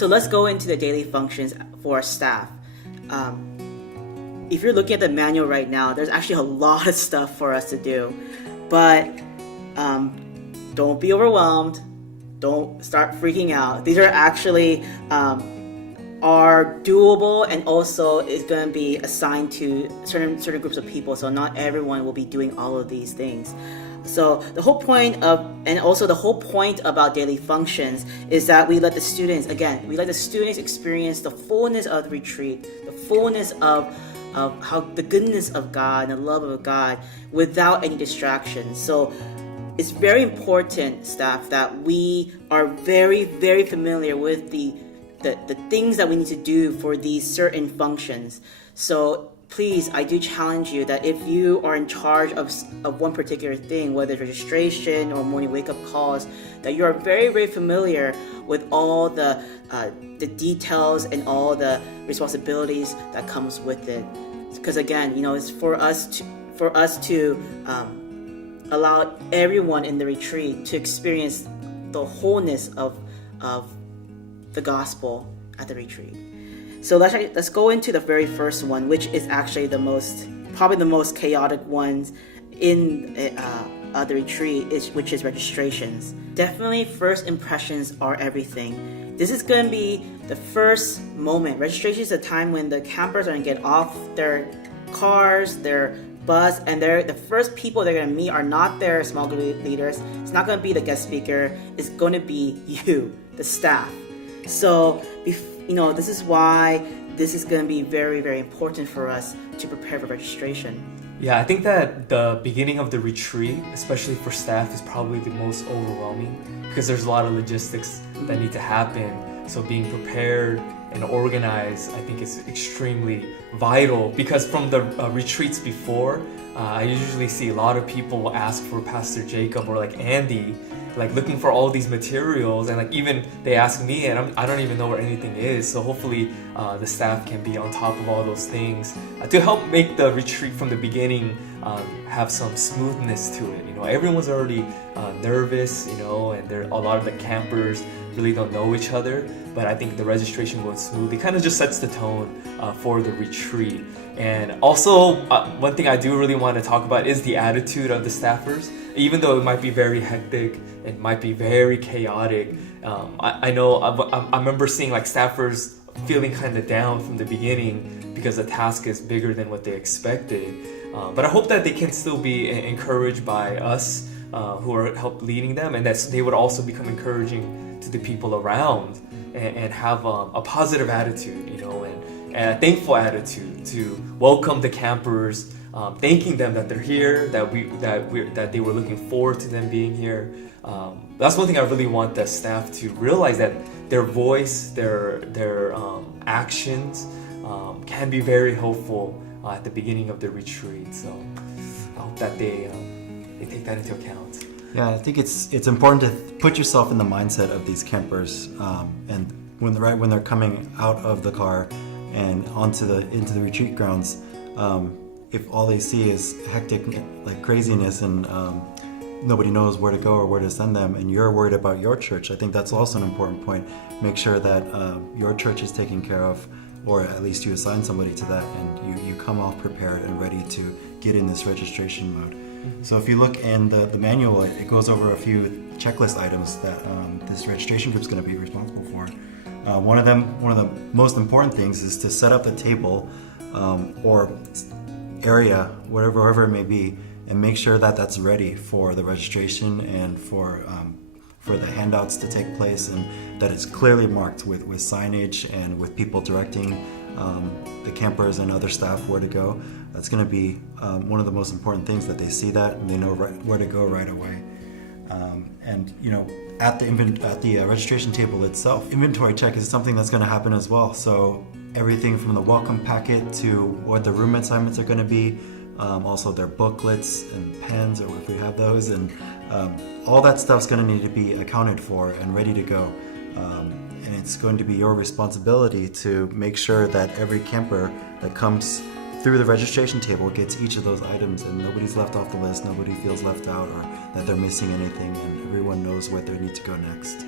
So let's go into the daily functions for our staff. If you're looking at the manual right now, there's actually a lot of stuff for us to do. But don't be overwhelmed. Don't start freaking out. These are actually are doable, and also is going to be assigned to certain groups of people. So not everyone will be doing all of these things. So the whole point about daily functions is that we let the students experience the fullness of the retreat, the fullness of how the goodness of God and the love of God without any distractions. So it's very important, staff, that we are very, very familiar with the things that we need to do for these certain functions. So please, I do challenge you that if you are in charge of one particular thing, whether it's registration or morning wake-up calls, that you are very, very familiar with all the details and all the responsibilities that comes with it. Because again, it's for us to allow everyone in the retreat to experience the wholeness of the gospel at the retreat. So let's go into the very first one, which is actually probably the most chaotic ones in the retreat, which is registrations. Definitely first impressions are everything. This is going to be the first moment. Registration is a time when the campers are going to get off their cars, their bus, and the first people they're going to meet are not their small group leaders. It's not going to be the guest speaker. It's going to be you, the staff. So, this is why this is going to be very, very important for us to prepare for registration. Yeah, I think that the beginning of the retreat, especially for staff, is probably the most overwhelming because there's a lot of logistics that need to happen. So being prepared and organized, I think, is extremely vital because from the retreats before, I usually see a lot of people ask for Pastor Jacob or like Andy, like looking for all these materials, and like even they ask me and I don't even know where anything is. So hopefully the staff can be on top of all those things to help make the retreat from the beginning have some smoothness to it. Everyone's already nervous, and there a lot of the campers really don't know each other, but I think the registration going smoothly kind of just sets the tone for the retreat. And also one thing I do really want to talk about is the attitude of the staffers. Even though it might be very hectic, it might be very chaotic, I know I remember seeing like staffers feeling kind of down from the beginning because the task is bigger than what they expected. But I hope that they can still be encouraged by us who are help leading them, and that they would also become encouraging to the people around and have a positive attitude, and a thankful attitude to welcome the campers, thanking them that they're here, that they were looking forward to them being here. That's one thing I really want the staff to realize, that their voice, their actions can be very helpful at the beginning of the retreat. So I hope that they take that into account. Yeah, I think it's important to put yourself in the mindset of these campers, and when they're coming out of the car and into the retreat grounds, if all they see is hectic, like craziness, and nobody knows where to go or where to send them, and you're worried about your church, I think that's also an important point. Make sure that your church is taken care of, or at least you assign somebody to that, and you come off prepared and ready to get in this registration mode. So if you look in the manual, it goes over a few checklist items that this registration group is going to be responsible for. One of the most important things is to set up the table or area, wherever it may be, and make sure that that's ready for the registration and for the handouts to take place, and that it's clearly marked with signage and with people directing the campers and other staff where to go. That's going to be one of the most important things, that they see that and they know where to go right away. And at the registration table itself, inventory check is something that's going to happen as well. So everything from the welcome packet to what the room assignments are going to be, also their booklets and pens, or if we have those, and all that stuff's going to need to be accounted for and ready to go. And it's going to be your responsibility to make sure that every camper that comes through the registration table gets each of those items, and nobody's left off the list, nobody feels left out or that they're missing anything, and everyone knows where they need to go next.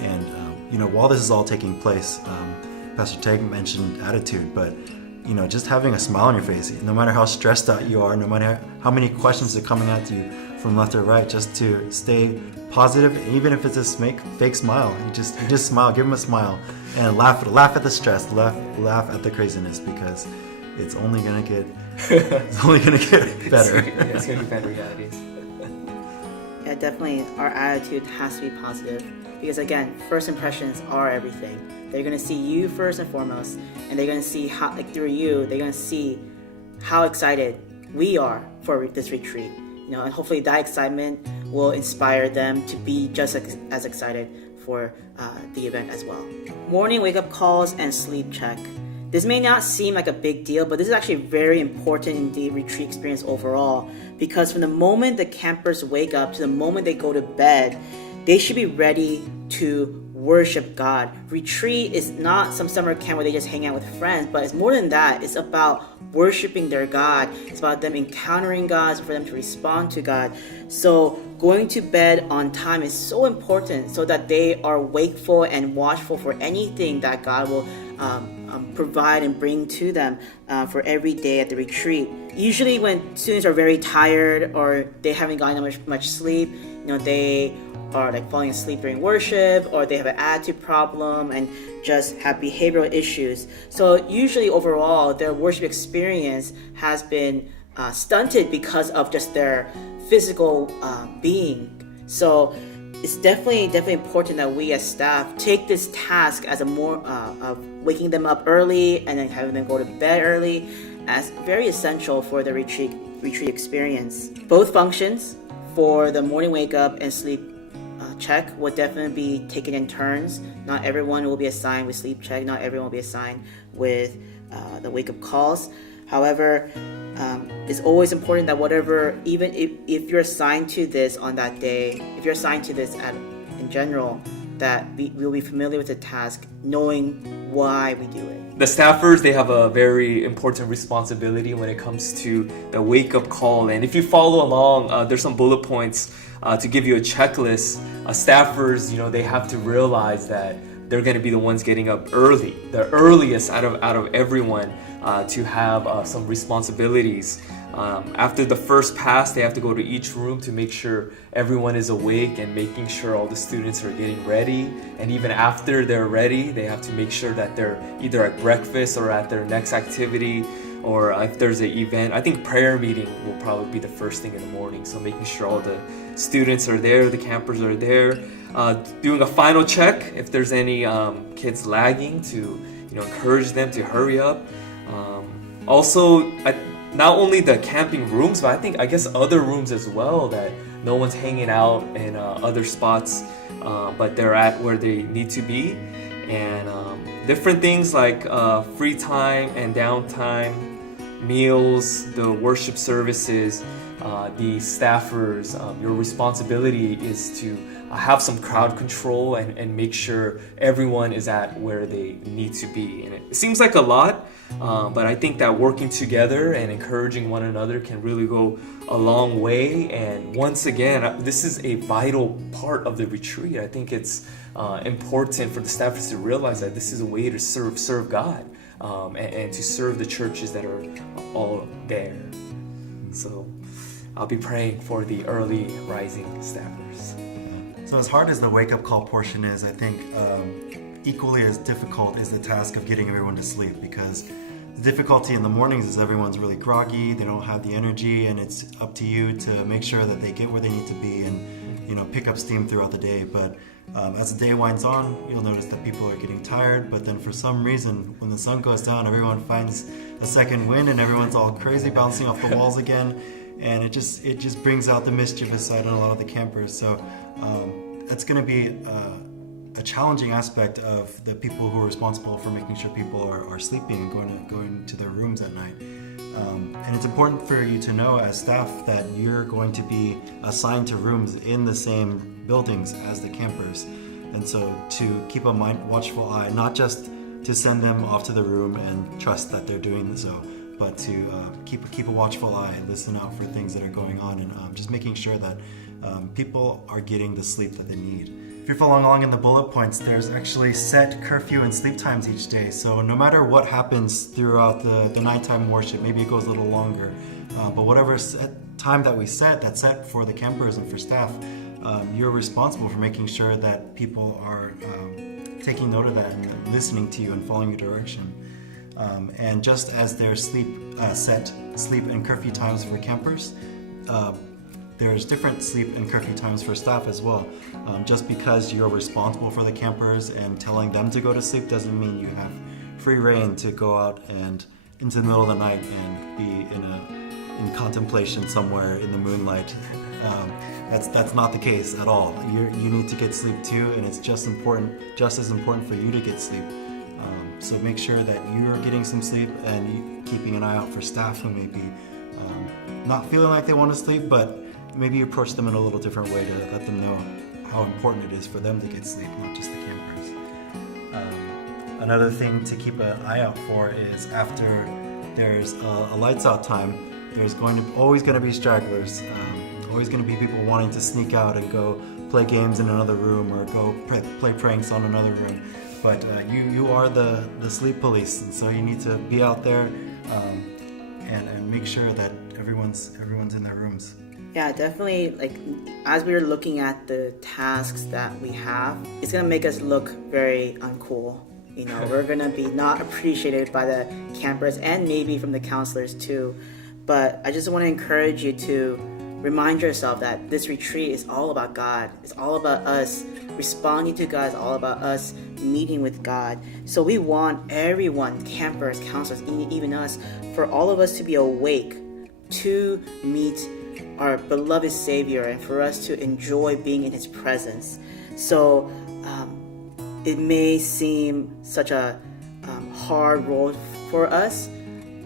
And while this is all taking place, Pastor Teg mentioned attitude, but just having a smile on your face, no matter how stressed out you are, no matter how many questions are coming at you from left or right, just to stay positive, even if it's a fake smile. You just smile, give them a smile, and laugh at the stress, laugh at the craziness, because it's only gonna get better. It's gonna be better realities. Yeah, definitely our attitude has to be positive, because again, first impressions are everything. They're going to see you first and foremost, and they're going to see how, through you, they're going to see how excited we are for this retreat. And hopefully that excitement will inspire them to be just as excited for the event as well. Morning wake-up calls and sleep check. This may not seem like a big deal, but this is actually very important in the retreat experience overall, because from the moment the campers wake up to the moment they go to bed, they should be ready to worship God. Retreat is not some summer camp where they just hang out with friends, but it's more than that. It's about worshiping their God. It's about them encountering God, for them to respond to God. So going to bed on time is so important, so that they are wakeful and watchful for anything that God will provide and bring to them for every day at the retreat. Usually when students are very tired or they haven't gotten much sleep, they are like falling asleep during worship, or they have an attitude problem and just have behavioral issues. So usually overall their worship experience has been stunted because of just their physical being. So it's definitely important that we as staff take this task as a more of waking them up early and then having them go to bed early as very essential for the retreat experience. Both functions for the morning wake up and sleep check will definitely be taken in turns. Not everyone will be assigned with sleep check. Not everyone will be assigned with the wake up calls. However, it's always important that whatever, even if you're assigned to this on that day, if you're assigned to this in general, that we'll be familiar with the task, knowing why we do it. The staffers, they have a very important responsibility when it comes to the wake-up call. And if you follow along, there's some bullet points to give you a checklist. Staffers, they have to realize that they're going to be the ones getting up early, the earliest out of everyone, to have some responsibilities. After the first pass, they have to go to each room to make sure everyone is awake and making sure all the students are getting ready. And even after they're ready, they have to make sure that they're either at breakfast or at their next activity, or if there's an event. I think prayer meeting will probably be the first thing in the morning. So making sure all the students are there, the campers are there. Doing a final check if there's any kids lagging, to encourage them to hurry up. Also, not only the camping rooms, but I guess other rooms as well, that no one's hanging out in other spots, but they're at where they need to be. And different things like free time and downtime, meals, the worship services, the staffers, your responsibility is to have some crowd control and make sure everyone is at where they need to be. And it seems like a lot, but I think that working together and encouraging one another can really go a long way. And once again, this is a vital part of the retreat. I think it's important for the staffers to realize that this is a way to serve God, and to serve the churches that are all there. So I'll be praying for the early rising staffers. So as hard as the wake-up call portion is, I think equally as difficult is the task of getting everyone to sleep, because the difficulty in the mornings is everyone's really groggy, they don't have the energy, and it's up to you to make sure that they get where they need to be and pick up steam throughout the day. But as the day winds on, you'll notice that people are getting tired, but then for some reason, when the sun goes down, everyone finds a second wind and everyone's all crazy, bouncing off the walls again, and it just brings out the mischievous side on a lot of the campers. So that's going to be a challenging aspect of the people who are responsible for making sure people are sleeping and going to their rooms at night. And it's important for you to know as staff that you're going to be assigned to rooms in the same buildings as the campers. And so to keep a watchful eye, not just to send them off to the room and trust that they're doing so, but to keep a watchful eye, listen out for things that are going on, and just making sure that people are getting the sleep that they need. if you're following along in the bullet points, there's actually set curfew and sleep times each day. So no matter what happens throughout the nighttime worship, maybe it goes a little longer, but whatever time that we set, that's set for the campers and for staff, you're responsible for making sure that people are taking note of that and listening to you and following your direction. And just as there's set sleep and curfew times for campers, there's different sleep and curfew times for staff as well. Just because you're responsible for the campers and telling them to go to sleep doesn't mean you have free reign to go out and into the middle of the night and be in contemplation somewhere in the moonlight. That's not the case at all. You need to get sleep too, and it's just as important for you to get sleep. So make sure that you're getting some sleep and keeping an eye out for staff who may be not feeling like they want to sleep, but maybe approach them in a little different way to let them know how important it is for them to get sleep, not just the campers. Another thing to keep an eye out for is after there's a lights out time, there's always going to be stragglers. Always going to be people wanting to sneak out and go play games in another room or go play pranks on another room. But you are the sleep police, and so you need to be out there and make sure that everyone's in their rooms. Yeah, definitely. Like, as we're looking at the tasks that we have, it's gonna make us look very uncool. You know, we're gonna be not appreciated by the campers and maybe from the counselors too. But I just want to encourage you to remind yourself that this retreat is all about God. It's all about us responding to God. It's all about us meeting with God. So we want everyone, campers, counselors, even us, for all of us to be awake to meet our beloved Savior and for us to enjoy being in His presence. So it may seem such a hard role for us,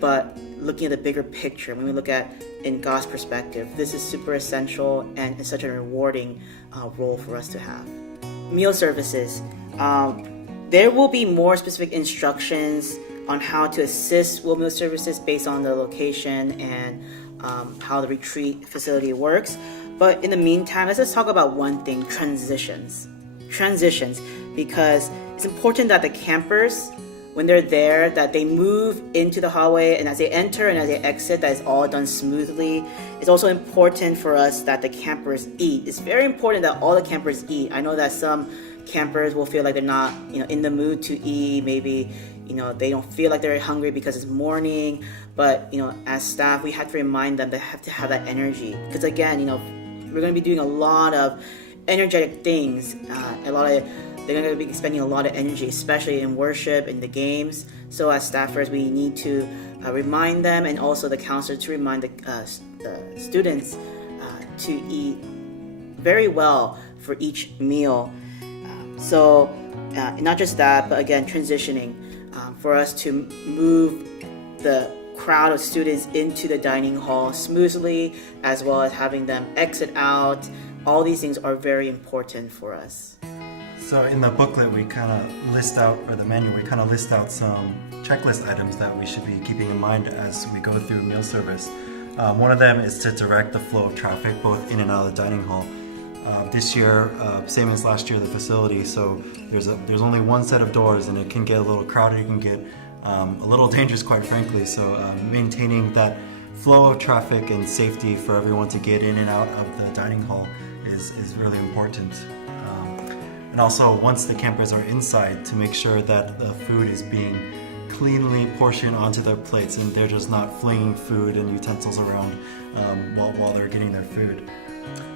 but looking at the bigger picture, when we look at in God's perspective, this is super essential and it's such a rewarding role for us to have. Meal services. There will be more specific instructions on how to assist with meal services based on the location and how the retreat facility works. But in the meantime, let's just talk about one thing: transitions, because it's important that the campers, when they're there, that they move into the hallway, and as they enter and as they exit, that is all done smoothly. It's also important for us that the campers eat. It's very important that all the campers eat. I know that some campers will feel like they're not, in the mood to eat. Maybe, they don't feel like they're hungry because it's morning. But, as staff, we have to remind them they have to have that energy. Because again, we're going to be doing a lot of energetic things. They're going to be spending a lot of energy, especially in worship, in the games. So as staffers, we need to remind them, and also the counselor to remind the students to eat very well for each meal. So not just that, but again, transitioning for us to move the crowd of students into the dining hall smoothly, as well as having them exit out. All these things are very important for us. So in the booklet, we kind of list out, or the manual, we kind of list out some checklist items that we should be keeping in mind as we go through meal service. One of them is to direct the flow of traffic both in and out of the dining hall. This year, same as last year, the facility, so there's only one set of doors, and it can get a little crowded, it can get a little dangerous, quite frankly. So maintaining that flow of traffic and safety for everyone to get in and out of the dining hall is really important. And also, once the campers are inside, to make sure that the food is being cleanly portioned onto their plates and they're just not flinging food and utensils around while they're getting their food.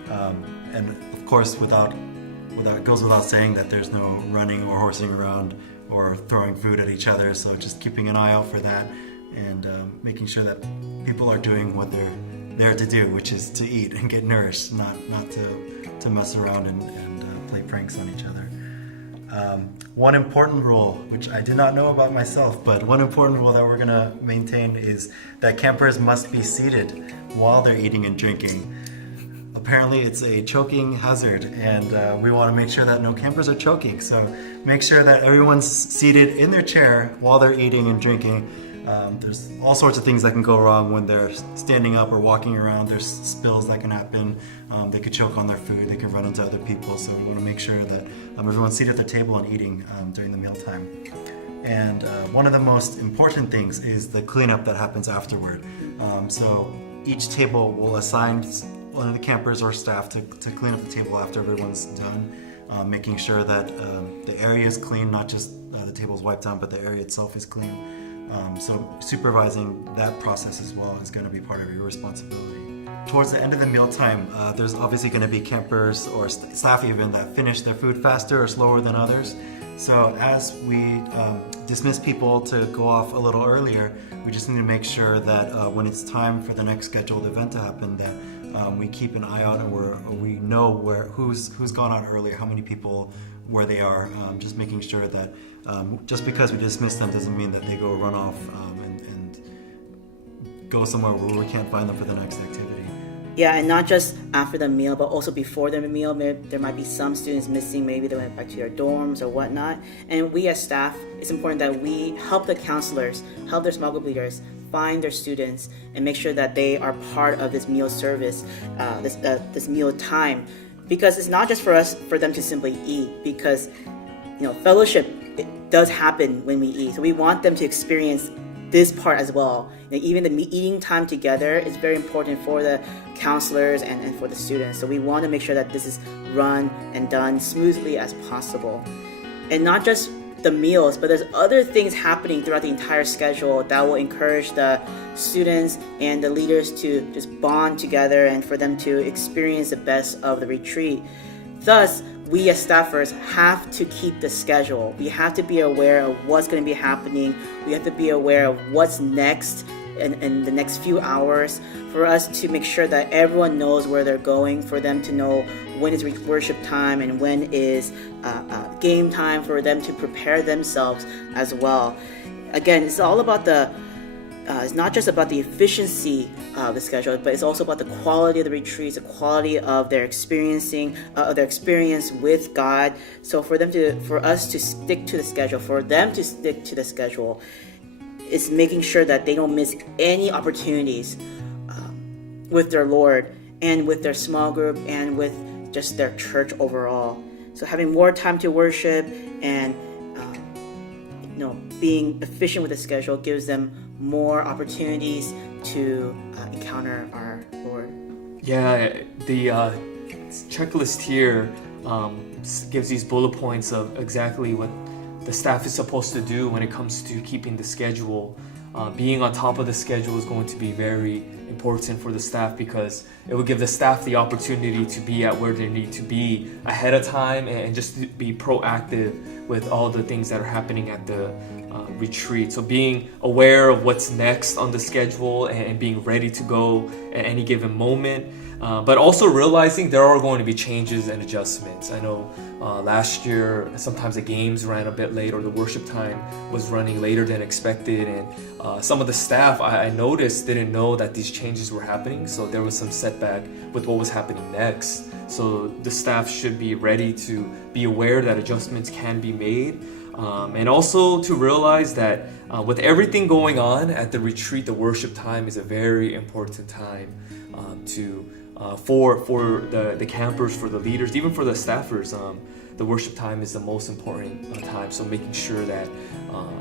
And of course, it goes without saying that there's no running or horsing around or throwing food at each other. So just keeping an eye out for that and making sure that people are doing what they're there to do, which is to eat and get nourished, not to mess around and play pranks on each other. One important rule, which I did not know about myself, but one important rule that we're going to maintain is that campers must be seated while they're eating and drinking. Apparently it's a choking hazard, and we want to make sure that no campers are choking. So make sure that everyone's seated in their chair while they're eating and drinking. There's all sorts of things that can go wrong when they're standing up or walking around. There's spills that can happen. They could choke on their food. They can run into other people. So we want to make sure that everyone's seated at their table and eating during the mealtime. And one of the most important things is the cleanup that happens afterward. So each table will assign one of the campers or staff to clean up the table after everyone's done, making sure that the area is clean, not just the table's wiped down, but the area itself is clean. So supervising that process as well is going to be part of your responsibility. Towards the end of the mealtime, there's obviously going to be campers or staff even that finish their food faster or slower than others. So as we dismiss people to go off a little earlier, we just need to make sure that when it's time for the next scheduled event to happen, that we keep an eye out and we know who's gone out earlier, how many people, where they are, just making sure that just because we dismiss them doesn't mean that they go run off and go somewhere where we can't find them for the next activity. Yeah, and not just after the meal, but also before the meal. There might be some students missing. Maybe they went back to their dorms or whatnot. And we as staff, it's important that we help the counselors, help their small group leaders find their students and make sure that they are part of this meal service, this meal time. Because it's not just for them to simply eat, because fellowship, it does happen when we eat. So we want them to experience this part as well. Even the eating time together is very important for the counselors and for the students. So we want to make sure that this is run and done smoothly as possible. And not just the meals, but there's other things happening throughout the entire schedule that will encourage the students and the leaders to just bond together and for them to experience the best of the retreat. Thus, we as staffers have to keep the schedule. We have to be aware of what's going to be happening. We have to be aware of what's next in the next few hours for us to make sure that everyone knows where they're going, for them to know when is worship time and when is game time, for them to prepare themselves as well. Again, it's all about it's not just about the efficiency of the schedule, but it's also about the quality of the retreats, the quality of their experience with God. So for us to stick to the schedule, for them to stick to the schedule, is making sure that they don't miss any opportunities with their Lord and with their small group and with just their church overall. So having more time to worship and being efficient with the schedule gives them more opportunities to encounter our Lord. Yeah, the checklist here gives these bullet points of exactly what the staff is supposed to do when it comes to keeping the schedule. Being on top of the schedule is going to be very important for the staff, because it will give the staff the opportunity to be at where they need to be ahead of time and just to be proactive with all the things that are happening at the retreat. So being aware of what's next on the schedule and being ready to go at any given moment, but also realizing there are going to be changes and adjustments. I know last year sometimes the games ran a bit late, or the worship time was running later than expected, and some of the staff I noticed didn't know that these changes were happening, so there was some setback with what was happening next. So the staff should be ready to be aware that adjustments can be made. And also to realize that with everything going on at the retreat, the worship time is a very important time for the campers, for the leaders, even for the staffers. The worship time is the most important time. So making sure that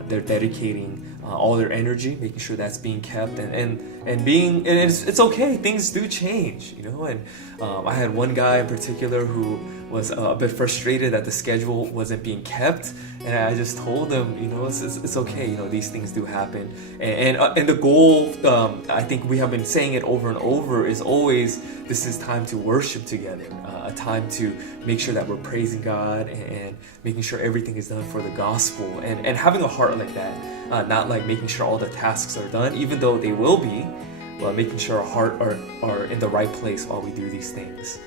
they're dedicating all their energy, making sure that's being kept, and it's okay. Things do change, And I had one guy in particular who was a bit frustrated that the schedule wasn't being kept, and I just told him, it's okay. These things do happen, and the goal, I think we have been saying it over and over, is always this is time to worship together, a time to make sure that we're praising God and making sure everything is done for the gospel, and having a heart like that, not like making sure all the tasks are done, even though they will be, but making sure our heart are in the right place while we do these things.